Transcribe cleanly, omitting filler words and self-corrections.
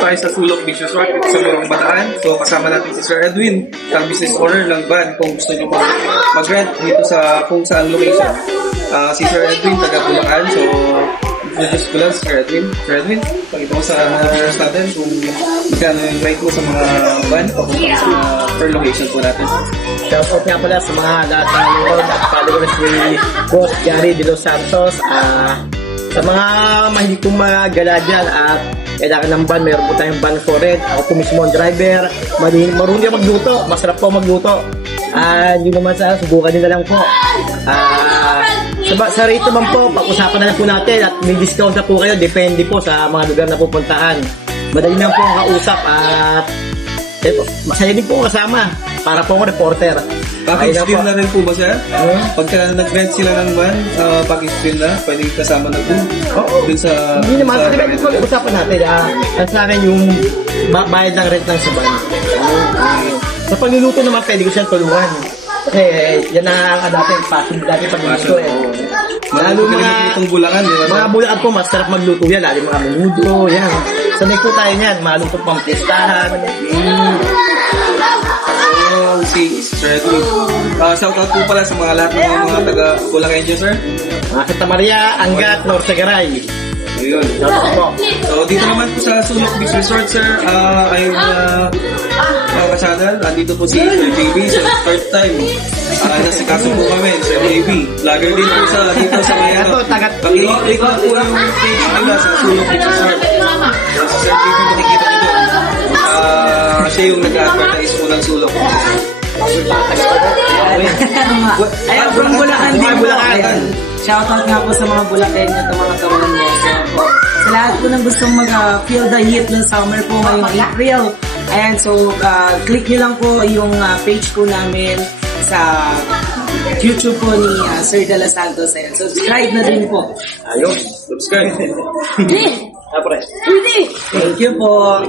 tayo sa Sulok Beach Resort dito sa Morong Bataan. So kasama natin si Sir Edwin, ang business owner ng van. Kung gusto nyo mag-rent dito sa kung saan location. Si Sir Edwin, taga Bulacan. So introduce ko lang si Sir Edwin. Sir Edwin, pakita mo sa mga viewers natin kung magkano yung rate mo sa mga van papunta sa per location po natin. Shoutout nga pala sa mga lahat ng nanonood at followers ni Boss Gary De Los Santos. Sa mga mahilig kong mga gala dyan at kailangan ng van, meron po tayong van for rent. Ako po mismo ang driver. Marunong din magluto. Masarap po magluto. Yun naman subukan din na lang po. Sa rate naman po, pag-usapan na lang po natin at may discount na po kayo. Depende po sa mga lugar na pupuntahan. Madali lang po ang kausap at masaya din po kasama para po ako reporter. Package deal na rin po ba siya? Pagka nag-rent sila ng van, package deal na, pwede kasama na po. Dun sa... Hindi naman, sa depende po usapan natin. Sa akin yung bayad ng rent lang sa van. Sa pagluluto naman, pwede ko siyang tulungan. Kasi yan ang dati pagluluto eh. Lalo mga Bulacan, di ba? Mga Bulacan po, mas sarap magluto yan. Lalo mga menudo, yan. Sanay po tayo yan, maluto pang pistahan. Si Sir Edwin. Shoutout po pala sa mga lahat ng mga taga Bulacan dyan, sir. Santa Maria, Angat, Norsagaray. Ayun. So, dito naman po sa Sulok Beach Resort, sir, ay mga channel. Nandito po si Sir JB sa third time. Nasikaso po kami, Sir JB. Vlogger din po sa dito sa Mayan. Pag-i-click na po yung page nila sa Sulok Beach Resort. So, si Sir JB makikita nyo doon. Siya yung nag-advertise po ng Sulok. Ayun, from Bulacan din po. Shoutout nga po sa mga Bulacan at mga Kawalanesa po. Sa lahat po ng gustong mag-feel the heat ng summer po ngayong April. Ayan, so click nyo lang po yung page po namin sa YouTube po ni Sir De Los Santos. Ayan, subscribe na din po. Ayun, subscribe. Thank you po.